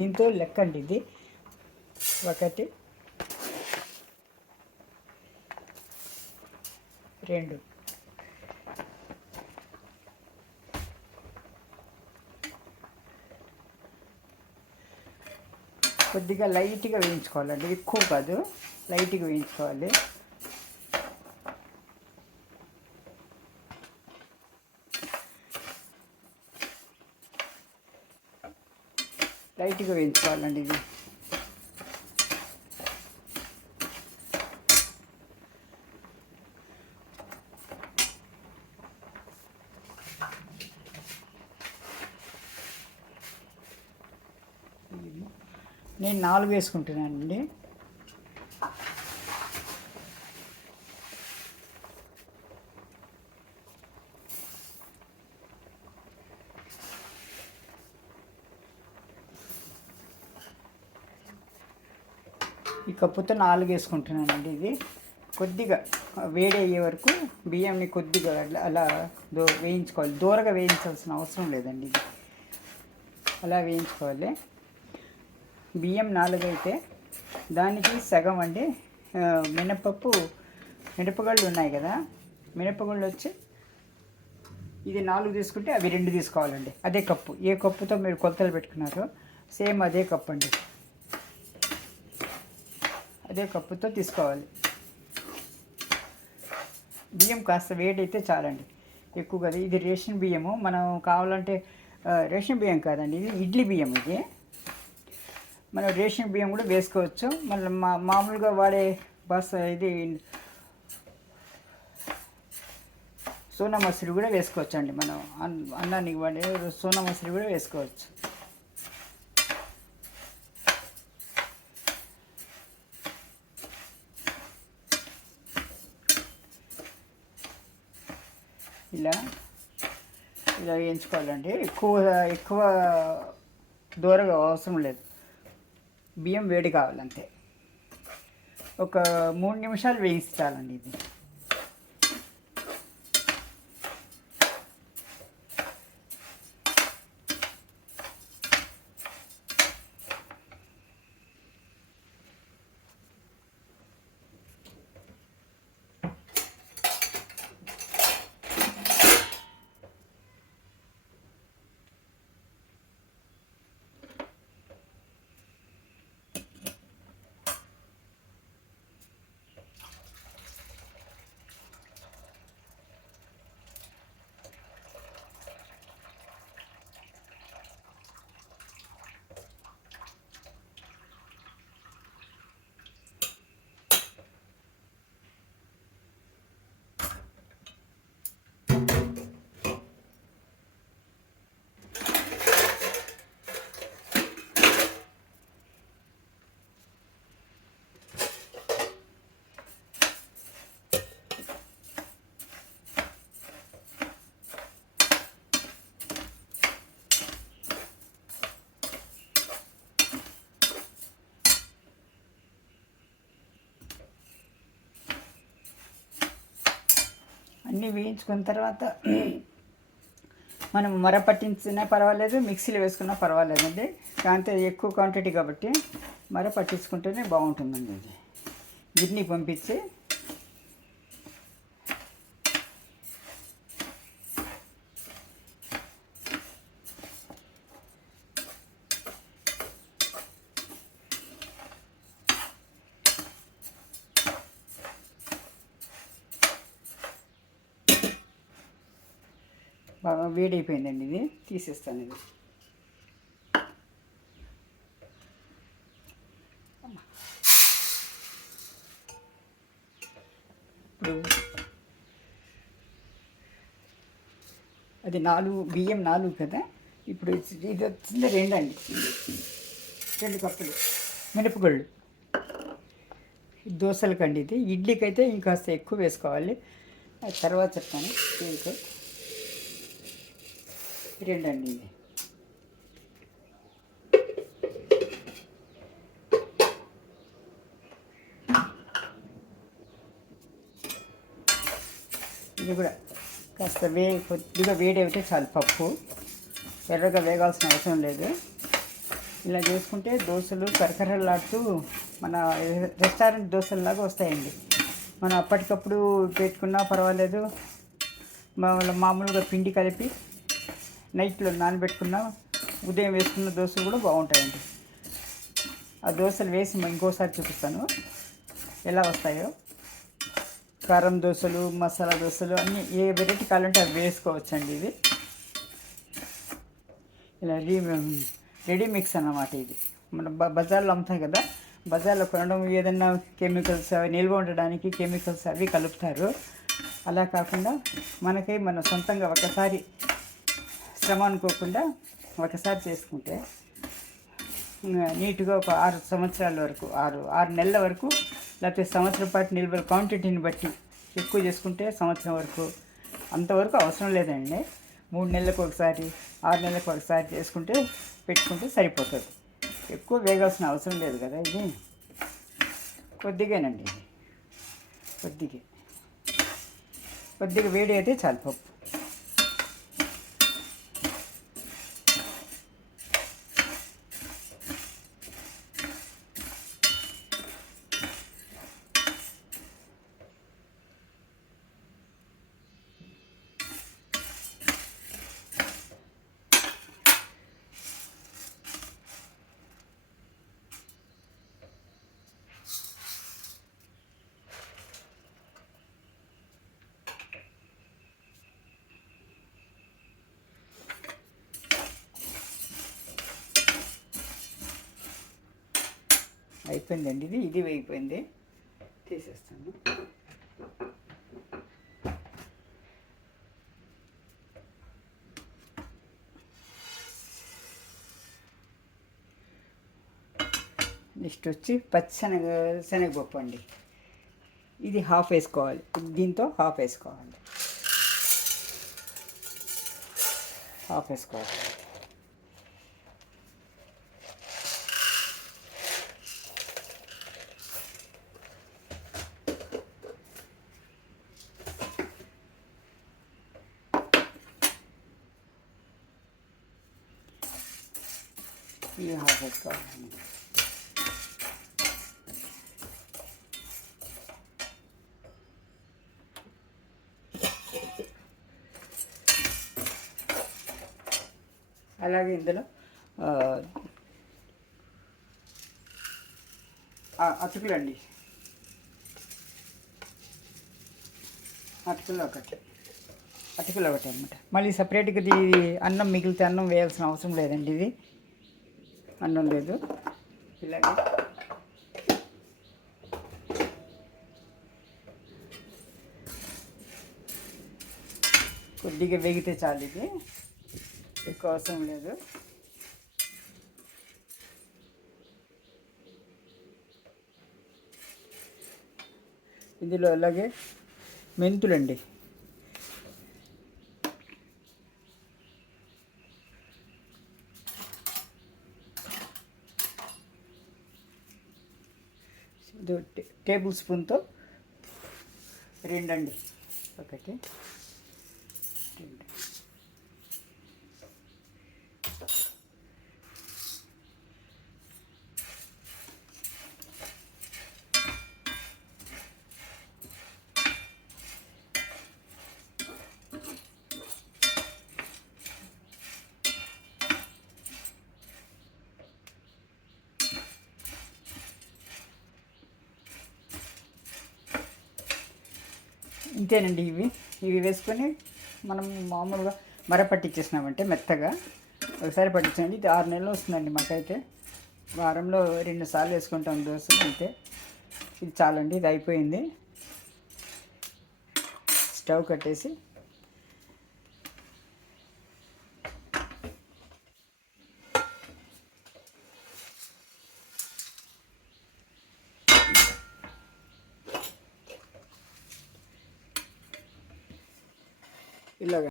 దీంతో లెక్కండి ఇది 1 2 కొద్దిగా లైట్గా వేయించుకోవాలండి, ఎక్కువ కాదు, లైట్గా వేయించుకోవాలి. లైట్గా వేయించుకోవాలండి ఇది. నేను 4 వేసుకుంటున్నానండి. ఈ కప్పుతో 4 వేసుకుంటున్నానండి. ఇది కొద్దిగా వేడి అయ్యే వరకు బియ్యంని కొద్దిగా అలా వేయించుకోవాలి. దూరగా వేయించాల్సిన అవసరం లేదండి, ఇది అలా వేయించుకోవాలి. బియ్యం 4 అయితే దానికి సగం అండి మినపగుళ్ళు ఉన్నాయి కదా, మినపగుళ్ళు వచ్చి ఇది 4 తీసుకుంటే అవి 2 తీసుకోవాలండి. అదే కప్పు, ఏ కప్పుతో మీరు కొలతలు పెట్టుకున్నారో సేమ్ అదే కప్పు అండి, అదే కప్పుతో తీసుకోవాలి. బియ్యం కాస్త వేడి అయితే చాలండి, ఎక్కువ కదా. ఇది రేషన్ బియ్యము, మనం కావాలంటే రేషన్ బియ్యం కాదండి, ఇది ఇడ్లీ బియ్యం. ఇది మనం రేషన్ బియ్యం కూడా వేసుకోవచ్చు. మళ్ళీ మామూలుగా వాడే ఇది సోనా మసూరి కూడా వేసుకోవచ్చు అండి. మనం అన్నానికి వాడే సోనా మసూరి కూడా వేసుకోవచ్చు. ఇలా వేయించుకోవాలండి. ఎక్కువ దూరగా అవసరం లేదు, బియ్యం వేడి కావాలంతే. ఒక 3 నిమిషాలు వేయించాలండి ఇది. అన్నీ వేయించుకున్న తర్వాత మనం పట్టించినా పర్వాలేదు, మిక్సీలో వేసుకున్నా పర్వాలేదండి. కాంతే ఎక్కువ క్వాంటిటీ కాబట్టి పట్టించుకుంటేనే బాగుంటుందండి. ఇది గిన్నె పంపించి బాగా వేడైపోయిందండి. ఇది తీసేస్తాను. ఇది ఇప్పుడు అది 4 బియ్యం 4 కదా. ఇప్పుడు ఇది వచ్చింది 2 అండి, 2 కప్పులు మినపగుళ్ళు. దోశలకండి ఇది, ఇడ్లీకి అయితే ఇంకాస్త ఎక్కువ వేసుకోవాలి, తర్వాత చెప్తాను. దీనికి 2 అండి. ఇది కూడా కాస్త కొద్దిగా వేడి అయితే చాలు. పప్పు ఎర్రగా వేగాల్సిన అవసరం లేదు. ఇలా చేసుకుంటే దోశలు కరకరలాడుతూ మన రెస్టారెంట్ దోశల్లాగా వస్తాయండి. మనం అప్పటికప్పుడు పెట్టుకున్నా పర్వాలేదు, మామూలుగా పిండి కలిపి నైట్లో నానబెట్టుకున్న ఉదయం వేసుకున్న దోశలు కూడా బాగుంటాయండి. ఆ దోశలు వేసి ఇంకోసారి చూపిస్తాను ఎలా వస్తాయో. కారం దోశలు, మసాలా దోశలు అన్నీ ఏ వెరైటీ కావాలంటే అవి వేసుకోవచ్చండి. ఇది ఇలా రెడీ మిక్స్ అన్నమాట. ఇది మన బజార్లో అమ్ముతాయి కదా, బజార్లో కొనడం ఏదైనా కెమికల్స్ అవి నిల్వ ఉండడానికి కెమికల్స్ అవి కలుపుతారు. అలా కాకుండా మనకి మన సొంతంగా ఒకసారి శ్రమ అనుకోకుండా ఒకసారి చేసుకుంటే నీట్గా ఒక 6 సంవత్సరాల వరకు, 6 నెలల వరకు, లేకపోతే సంవత్సరం పాటు నిల్వ క్వాంటిటీని బట్టి ఎక్కువ చేసుకుంటే సంవత్సరం వరకు, అంతవరకు అవసరం లేదండి. 3 నెలలకు ఒకసారి, 6 నెలలకు ఒకసారి చేసుకుంటే పెట్టుకుంటే సరిపోతుంది. ఎక్కువ వేగాల్సిన అవసరం లేదు కదా. ఇది కొద్దిగానండి, కొద్దిగా వేడి అయితే చాలు పప్పు. అయిపోయిందండి. ఇది వేగిపోయింది, తీసేస్తాను. నెక్స్ట్ వచ్చి శనగపప్పు అండి. ఇది హాఫ్ వేసుకోవాలి, దీంతో హాఫ్ వేసుకోవాలి. ఇది హాఫ్ వేసుకోవాలి. అలాగే ఇందులో అటుకులండి, అటుకులు ఒకటి అనమాట. మళ్ళీ సపరేట్గా ఇది అన్నం మిగిలితే అన్నం వేయాల్సిన అవసరం లేదండి. ఇది అన్నం లేదు. ఇలాగే కొద్దిగా వేగితే చాలు, ఇది ఎక్కువ అవసరం లేదు. ఇందులో అలాగే మెంతులండి, టేబుల్ స్పూన్తో 2 అండి, 1 2. ఇంతేనండి. ఇవి వేసుకొని మనం మామూలుగా పట్టించేసినామంటే మెత్తగా ఒకసారి పట్టించండి. ఇది 6 నెలలు వస్తుందండి మాకైతే. వారంలో 2 సార్లు వేసుకుంటాం దోశలు, అంతే. ఇది చాలండి. ఇది అయిపోయింది. స్టవ్ కట్టేసి ఇలాగ